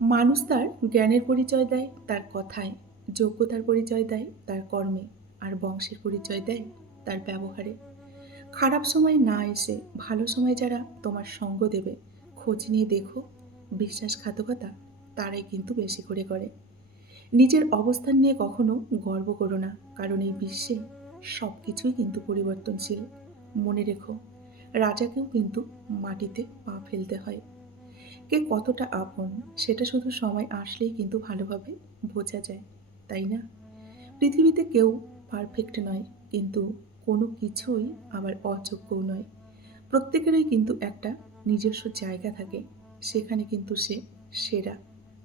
মানুষ তার জ্ঞানের পরিচয় দেয় তার কথায়, যোগ্যতার পরিচয় দেয় তার কর্মে, আর বংশের পরিচয় দেয় তার ব্যবহারে। খারাপ সময় না এসে ভালো সময় যারা তোমার সঙ্গ দেবে, খোঁজ নিয়ে দেখো, বিশ্বাসঘাতকতা তারাই কিন্তু বেশি করে। নিজের অবস্থান নিয়ে কখনো গর্ব করো না, কারণ এই বিশ্বে সব কিছুই কিন্তু পরিবর্তনশীল। মনে রেখো, রাজাকেও কিন্তু মাটিতে পা ফেলতে হয়। কে কতটা আপন সেটা শুধু সময় আসলেই কিন্তু ভালোভাবে বোঝা যায়, তাই না? পৃথিবীতে কেউ পারফেক্ট নয়, কিন্তু কোনো কিছুই আবার অযোগ্যও নয়। প্রত্যেকেরই কিন্তু একটা নিজস্ব জায়গা থাকে, সেখানে কিন্তু সে সেরা,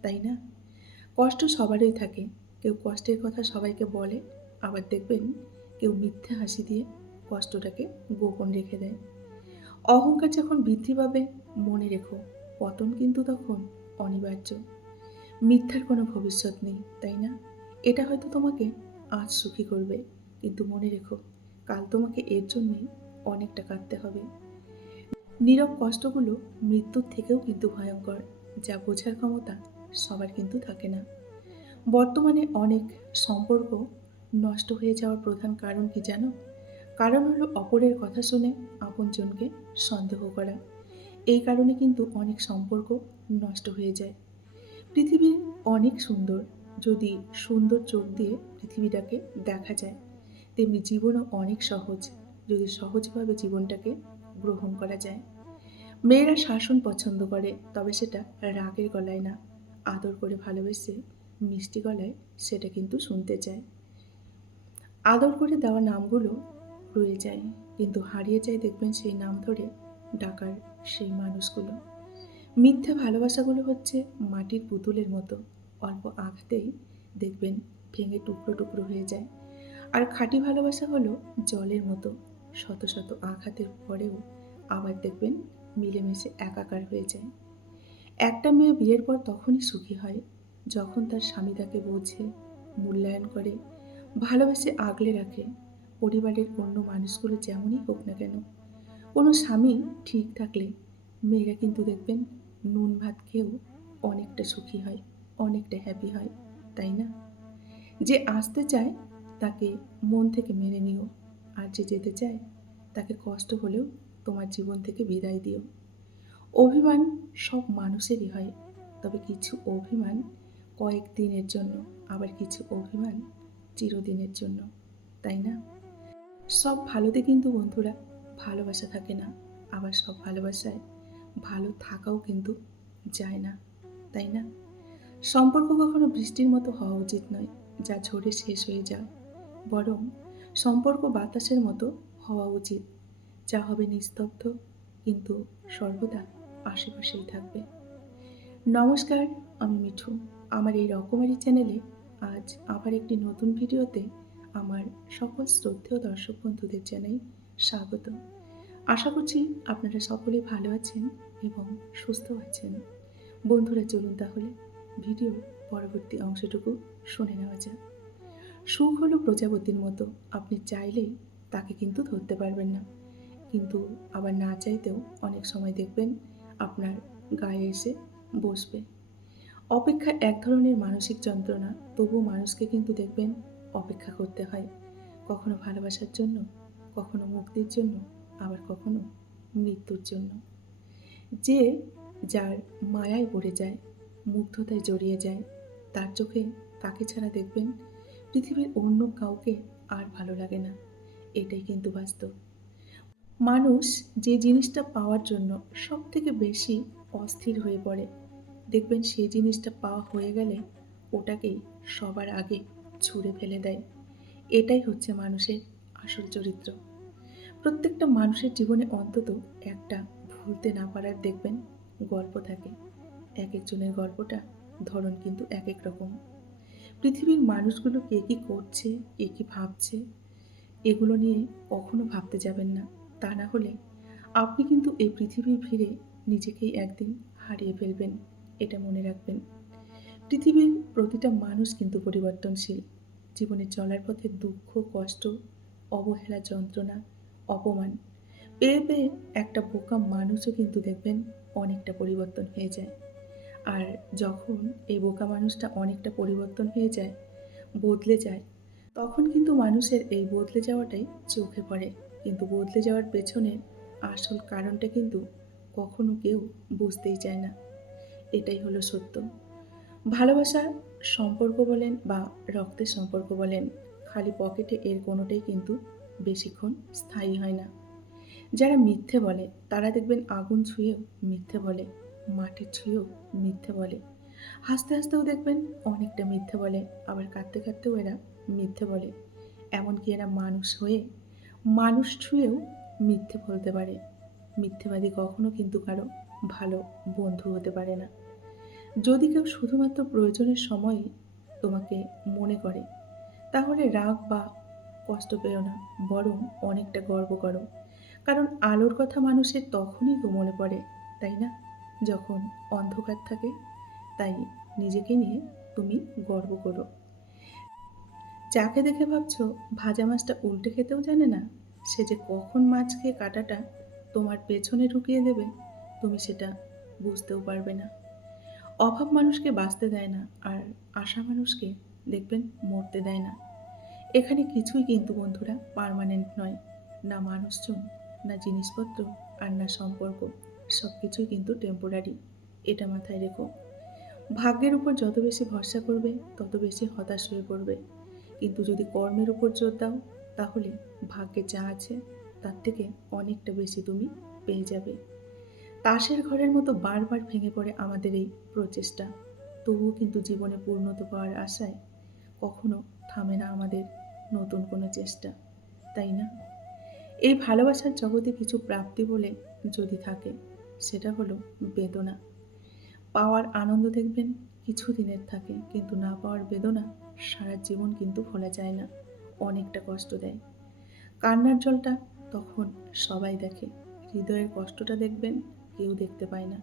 তাই না? কষ্ট সবারই থাকে। কেউ কষ্টের কথা সবাইকে বলে, আবার দেখবেন কেউ মিথ্যে হাসি দিয়ে কষ্টটাকে গোপন রেখে দেয়। অহংকার যখন বৃদ্ধি পাবে, মনে রেখো, পতন কিন্তু তখন অনিবার্য। মিথ্যার কোনো ভবিষ্যৎ নেই, তাই না? এটা হয়তো তোমাকে আজ সুখী করবে, কিন্তু মনে রেখো, কাল তোমাকে এর জন্যেই অনেকটা কাঁদতে হবে। নীরব কষ্টগুলো মৃত্যুর থেকেও কিন্তু ভয়ঙ্কর, যা বোঝার ক্ষমতা সবার কিন্তু থাকে না। বর্তমানে অনেক সম্পর্ক নষ্ট হয়ে যাওয়ার প্রধান কারণ কি জানো? কারণ হলো অপরের কথা শুনে আপনজনকে সন্দেহ করা। এই কারণে কিন্তু অনেক সম্পর্ক নষ্ট হয়ে যায়। পৃথিবী অনেক সুন্দর, যদি সুন্দর চোখ দিয়ে পৃথিবীটাকে দেখা যায়। তেমনি জীবনও অনেক সহজ, যদি সহজভাবে জীবনটাকে গ্রহণ করা যায়। মেয়েরা শাসন পছন্দ করে, তবে সেটা রাগের গলায় না, আদর করে ভালোবেসে মিষ্টি গলায় সেটা কিন্তু শুনতে চায়। আদর করে দেওয়া নামগুলো রয়ে যায়, কিন্তু হারিয়ে যায় দেখবেন সেই নাম ধরে ডাকার সেই মানুষগুলো। মিথ্যে ভালোবাসাগুলো হচ্ছে মাটির পুতুলের মতো, অল্প আঘাতেই দেখবেন ভেঙে টুকরো টুকরো হয়ে যায়। আর খাঁটি ভালোবাসা হলো জলের মতো, শত শত আঘাতের পরেও আবার দেখবেন মিলেমিশে একাকার হয়ে যায়। একটা মেয়ে বিয়ের পর তখনই সুখী হয়, যখন তার স্বামী তাকে বোঝে, মূল্যায়ন করে, ভালোবেসে আগলে রাখে। পরিবারের অন্য মানুষগুলো যেমনই হোক না কেন, কোনো স্বামী ঠিক থাকলে মেয়েরা কিন্তু দেখবেন নুন ভাত খেয়েও অনেকটা সুখী হয়, অনেকটা হ্যাপি হয়, তাই না? যে আসতে চায় তাকে মন থেকে মেনে নিও, আর যে যেতে চায় তাকে কষ্ট হলেও তোমার জীবন থেকে বিদায় দিও। অভিমান সব মানুষেরই হয়, তবে কিছু অভিমান কয়েকদিনের জন্য, আবার কিছু অভিমান চিরদিনের জন্য, তাই না? সব ভালোতে কিন্তু বন্ধুরা ভালোবাসা থাকে না, আবার সব ভালোবাসায় ভালো থাকাও কিন্তু যায় না, তাই না? সম্পর্ক কখনো বৃষ্টির মতো হওয়া উচিত নয়, যা ঝরে শেষ হয়ে যায়। বরং সম্পর্ক বাতাসের মতো হওয়া উচিত, যা হবে নিস্তব্ধ, কিন্তু সর্বদা আশেপাশেই থাকবে। নমস্কার, আমি মিঠু। আমার এই রকমারি চ্যানেলে আজ আবার একটি নতুন ভিডিওতে আমার সকল শ্রদ্ধেয় দর্শক বন্ধুদের জানাই স্বাগত। আশা করছি আপনারা সকলেই ভালো আছেন এবং সুস্থ আছেন। বন্ধুরা, চলুন তাহলে ভিডিওর পরবর্তী অংশটুকু শুনে নেওয়া যাক। সুখ হলো প্রজাপতির মতো, আপনি চাইলেই তাকে কিন্তু ধরতে পারবেন না, কিন্তু আবার না চাইতেও অনেক সময় দেখবেন আপনার গায়ে এসে বসবে। অপেক্ষা এক ধরনের মানসিক যন্ত্রণা, তবুও মানুষকে কিন্তু দেখবেন অপেক্ষা করতে হয়। কখনো ভালোবাসার জন্য, কখনো মুক্তির জন্য, আবার কখনো মৃত্যুর জন্য। যে যার মায়ায় পড়ে যায়, মুগ্ধতায় জড়িয়ে যায়, তার চোখে তাকে ছাড়া দেখবেন পৃথিবীর অন্য কাউকে আর ভালো লাগে না। এটাই কিন্তু বাস্তব। মানুষ যে জিনিসটা পাওয়ার জন্য সবথেকে বেশি অস্থির হয়ে পড়ে, দেখবেন সেই জিনিসটা পাওয়া হয়ে গেলে ওটাকেই সবার আগে ছুঁড়ে ফেলে দেয়। এটাই হচ্ছে মানুষের আসল চরিত্র। প্রত্যেকটা মানুষের জীবনে অন্তত একটা ভুলতে না পারার দেখবেন গল্প থাকে। একেকজনের গল্পটা ধরন কিন্তু একেক রকম। পৃথিবীর মানুষগুলো কে কি করছে, কে কি ভাবছে, এগুলো নিয়ে কখনো ভাবতে যাবেন না। তা না হলে আপনি কিন্তু এই পৃথিবীর ভিড়ে নিজেকেই একদিন হারিয়ে ফেলবেন। এটা মনে রাখবেন। পৃথিবীর প্রতিটা মানুষ কিন্তু পরিবর্তনশীল। জীবনে চলার পথে দুঃখ, কষ্ট, অবহেলা, যন্ত্রণা, অপমান পেয়ে একটা বোকা মানুষও কিন্তু দেখবেন অনেকটা পরিবর্তন হয়ে যায়। আর যখন এই বোকা মানুষটা অনেকটা পরিবর্তন হয়ে যায়, বদলে যায়, তখন কিন্তু মানুষের এই বদলে যাওয়াটাই চোখে পড়ে। কিন্তু বদলে যাওয়ার পেছনের আসল কারণটা কিন্তু কখনো কেউ বুঝতেই চায় না। এটাই হলো সত্য। ভালোবাসার সম্পর্ক বলেন বা রক্তের সম্পর্ক বলেন, খালি পকেটে এর কোনোটাই কিন্তু বেশিক্ষণ স্থায়ী হয় না। যারা মিথ্যে বলে তারা দেখবেন আগুন ছুঁয়েও মিথ্যে বলে, মাটি ছুঁয়েও মিথ্যে বলে। হাসতে হাসতেও দেখবেন অনেকটা মিথ্যে বলে, আবার কাঁদতে কাঁদতেও এরা মিথ্যে বলে। এমনকি এরা মানুষ হয়ে মানুষ ছুঁয়েও মিথ্যে বলতে পারে। মিথ্যেবাদী কখনো কিন্তু কারো ভালো বন্ধু হতে পারে না। যদি কেউ শুধুমাত্র প্রয়োজনের সময়ই তোমাকে মনে করে, তাহলে রাগ বা কষ্ট পেও না, বরং অনেকটা গর্ব করো। কারণ আলোর কথা মানুষের তখনই তো মনে পড়ে, তাই না? যখন অন্ধকার থাকে। তাই নিজেকে নিয়ে তুমি গর্ব করো। যাকে দেখে ভাবছো ভাজা মাছটা উল্টে খেতেও জানে না, সে যে কখন মাছ খেয়ে কাঁটাটা তোমার পেছনে ঢুকিয়ে দেবে, তুমি সেটা বুঝতেও পারবে না। অভাব মানুষকে বাঁচতে দেয় না, আর আশা মানুষকে দেখবেন মরতে দেয় না। এখানে কিছুই কিন্তু বন্ধুরা পার্মানেন্ট নয়। না মানুষজন, না জিনিসপত্র, আর না সম্পর্ক। সব কিছুই কিন্তু টেম্পোরারি। এটা মাথায় রেখো। ভাগ্যের উপর যত বেশি ভরসা করবে, তত বেশি হতাশ হয়ে পড়বে। কিন্তু যদি কর্মের উপর জোর দাও, তাহলে ভাগ্যে যা আছে তার থেকে অনেকটা বেশি তুমি পেয়ে যাবে। তাসের ঘরের মতো বারবার ভেঙে পড়ে আমাদের এই প্রচেষ্টা। তবুও কিন্তু জীবনে পূর্ণতা পাওয়ার আশায় কখনো থামে না আমাদের নতুন কোনো চেষ্টা, তাই না? এই ভালোবাসার জগতে কিছু প্রাপ্তি বলে যদি থাকে, সেটা হলো বেদনা। পাওয়ার আনন্দ দেখবেন কিছু দিনের থাকে, কিন্তু না পাওয়ার বেদনা সারা জীবন কিন্তু ভোলা যায় না। অনেকটা কষ্ট দেয়। কান্নার জলটা তখন সবাই দেখে, হৃদয়ের কষ্টটা দেখবেন কেউ দেখতে পায় না।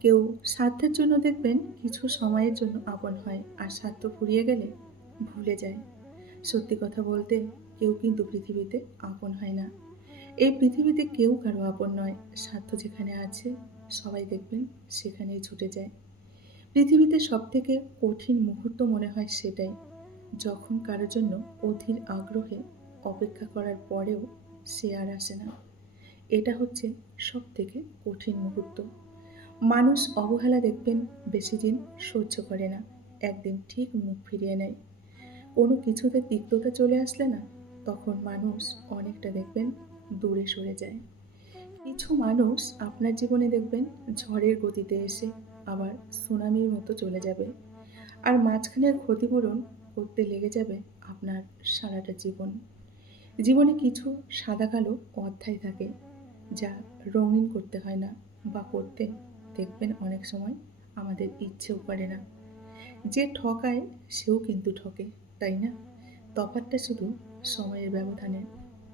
কেউ স্বার্থের জন্য দেখবেন কিছু সময়ের জন্য আপন হয়, আর স্বার্থ ফুরিয়ে গেলে ভুলে যায়। সত্যি কথা বলতে, কেউ কিন্তু পৃথিবীতে আপন হয় না। এই পৃথিবীতে কেউ কারো আপন নয়। স্বার্থ যেখানে আছে, সবাই দেখবেন সেখানেই ছুটে যায়। পৃথিবীতে সবথেকে কঠিন মুহূর্ত মনে হয় সেটাই, যখন কারো জন্য অধীর আগ্রহে অপেক্ষা করার পরেও সে আর আসে না। এটা হচ্ছে সবথেকে কঠিন মুহূর্ত। মানুষ অবহেলা দেখবেন বেশিদিন সহ্য করে না। একদিন ঠিক মুখ ফিরিয়ে নেয়। কোনো কিছুতে তিক্ততা চলে আসলে না, তখন মানুষ অনেকটা দেখবেন দূরে সরে যায়। কিছু মানুষ আপনার জীবনে দেখবেন ঝড়ের গতিতে এসে আবার সুনামির মতো চলে যাবে। আর মাঝখানের ক্ষতিপূরণ করতে লেগে যাবে আপনার সারাটা জীবন। জীবনে কিছু সাদা কালো অধ্যায় থাকে, যা রঙিন করতে হয় না, বা করতে দেখবেন অনেক সময় আমাদের ইচ্ছেও করে না। যে ঠকায় সেও কিন্তু ঠকে, তাই না? তফাৎটা শুধু সময়ের ব্যবধানে।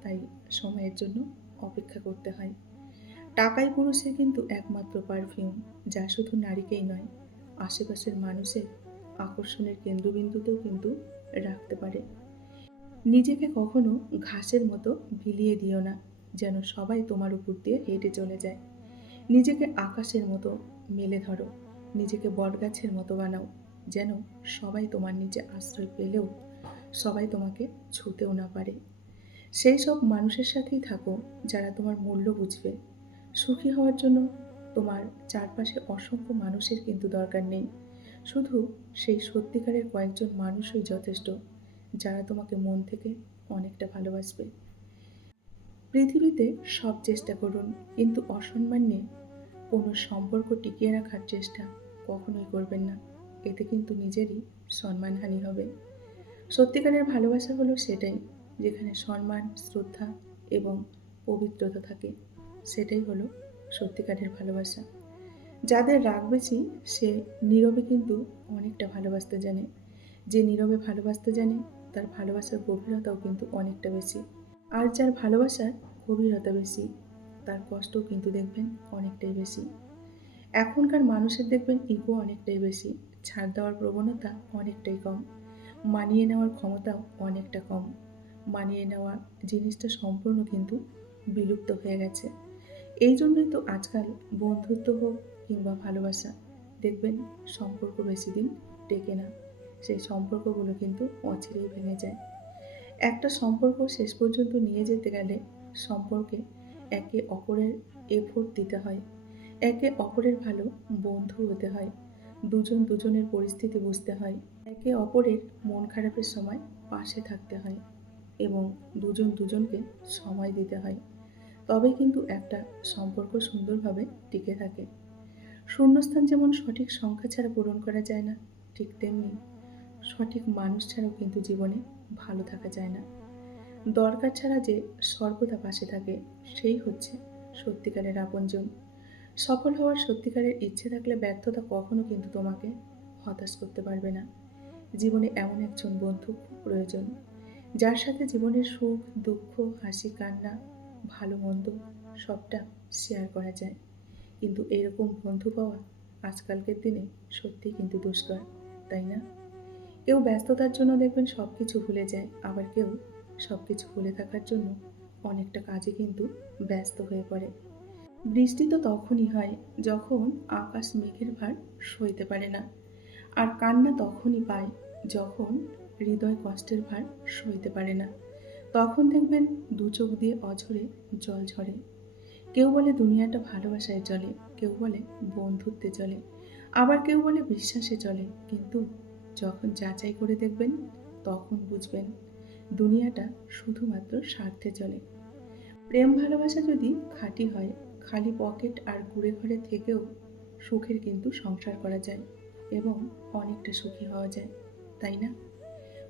তাই সময়ের জন্য অপেক্ষা করতে হয়। টাকাই পুরুষের কিন্তু একমাত্র পারফিউম, যা শুধু নারীকেই নয়, আশেপাশের মানুষের আকর্ষণের কেন্দ্রবিন্দুতেও কিন্তু রাখতে পারে। নিজেকে কখনো ঘাসের মতো বিলিয়ে দিও না, যেন সবাই তোমার উপর দিয়ে হেঁটে চলে যায়। নিজেকে আকাশের মতো মেলে ধরো। নিজেকে বটগাছের মতো বানাও, যেন সবাই তোমার নিচে আশ্রয় পেলেও সবাই তোমাকে ছুঁতেও না পারে। সেই সব মানুষের সাথেই থাকো যারা তোমার মূল্য বুঝবে। সুখী হওয়ার জন্য তোমার চারপাশে অসংখ্য মানুষের কিন্তু দরকার নেই। শুধু সেই সত্যিকারের কয়েকজন মানুষই যথেষ্ট, যারা তোমাকে মন থেকে অনেকটা ভালোবাসবে। পৃথিবীতে সব চেষ্টা করুন, কিন্তু অসম্মান নিয়ে কোনো সম্পর্ক টিকিয়ে রাখার চেষ্টা কখনোই করবেন না। এতে কিন্তু নিজেরই সম্মানহানি হবে। সত্যিকারের ভালোবাসা হলো সেটাই, যেখানে সম্মান, শ্রদ্ধা এবং পবিত্রতা থাকে। সেটাই হলো সত্যিকারের ভালোবাসা। যাদের রাগ বেশি, সে নীরবে কিন্তু অনেকটা ভালোবাসতে জানে। যে নীরবে ভালোবাসতে জানে, তার ভালোবাসার গভীরতাও কিন্তু অনেকটা বেশি। আর যার ভালোবাসার গভীরতা বেশি, তার কষ্টও কিন্তু দেখবেন অনেকটাই বেশি। এখনকার মানুষের দেখবেন ইগো অনেকটাই বেশি, ছাড় দেওয়ার প্রবণতা অনেকটাই কম, মানিয়ে নেওয়ার ক্ষমতাও অনেকটা কম। মানিয়ে নেওয়া জিনিসটা সম্পূর্ণ কিন্তু বিলুপ্ত হয়ে গেছে। এই জন্যই তো আজকাল বন্ধুত্ব হোক কিংবা ভালোবাসা, দেখবেন সম্পর্ক বেশি দিন টেকে না। সেই সম্পর্কগুলো কিন্তু অচিরেই ভেঙে যায়। একটা সম্পর্ক শেষ পর্যন্ত নিয়ে যেতে গেলে সম্পর্কে একে অপরের এফোর্ট দিতে হয়। একে অপরের ভালো বন্ধু হতে হয়। দুজন দুজনের পরিস্থিতি বুঝতে হয়। একে অপরের মন খারাপের সময় পাশে থাকতে হয় এবং দুজন দুজনকে সময় দিতে হয়। তবেই কিন্তু একটা সম্পর্ক সুন্দরভাবে টিকে থাকে। শূন্যস্থান যেমন সঠিক সংখ্যা ছাড়া পূরণ করা যায় না, ঠিক তেমনি সঠিক মানুষ ছাড়াও কিন্তু জীবনে ভালো থাকা যায় না। দরকার ছাড়া যে সর্বদা পাশে থাকে, সেই হচ্ছে সত্যিকারের আপনজন। সফল হওয়ার সত্যিকারের ইচ্ছে থাকলে ব্যর্থতা কখনো কিন্তু তোমাকে হতাশ করতে পারবে না। জীবনে এমন একজন বন্ধু খুব প্রয়োজন, যার সাথে জীবনের সুখ, দুঃখ, হাসি, কান্না, ভালো মন্দ সবটা শেয়ার করা যায়। কিন্তু এরকম বন্ধু পাওয়া আজকালকের দিনে সত্যিই কিন্তু দুষ্কর, তাই না? কেউ ব্যস্ততার জন্য দেখবেন সবকিছু ভুলে যায়, আবার কেউ সবকিছু ভুলে থাকার জন্য অনেকটা কাজে কিন্তু ব্যস্ত হয়ে পড়ে। বৃষ্টি তো তখনই হয় যখন আকাশ মেঘের ভার সইতে পারে না, আর কান্না তখনই পায় যখন হৃদয় কষ্টের ভার সইতে পারে না। তখন দেখবেন দু চোখ দিয়ে অঝরে জল ঝরে। কেউ বলে দুনিয়াটা ভালোবাসায় চলে, কেউ বলে বন্ধুত্বে চলে, আবার কেউ বলে বিশ্বাসে চলে। কিন্তু যখন যাচাই করে দেখবেন, তখন বুঝবেন দুনিয়াটা শুধুমাত্র স্বার্থে চলে। প্রেম ভালোবাসা যদি খাঁটি হয়, খালি পকেট আর কুঁড়ে ঘরে থেকেও সুখের কিন্তু সংসার করা যায় এবং অনেকটা সুখী হওয়া যায়, তাই না?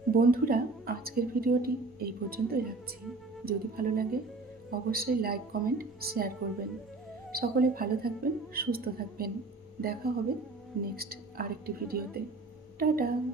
বন্ধুরা, আজকের ভিডিওটি এই পর্যন্তই রাখছি। যদি ভালো লাগে অবশ্যই লাইক, কমেন্ট, শেয়ার করবেন। সকলে ভালো থাকবেন, সুস্থ থাকবেন। দেখা হবে নেক্সট আরেকটি ভিডিওতে। টাটা।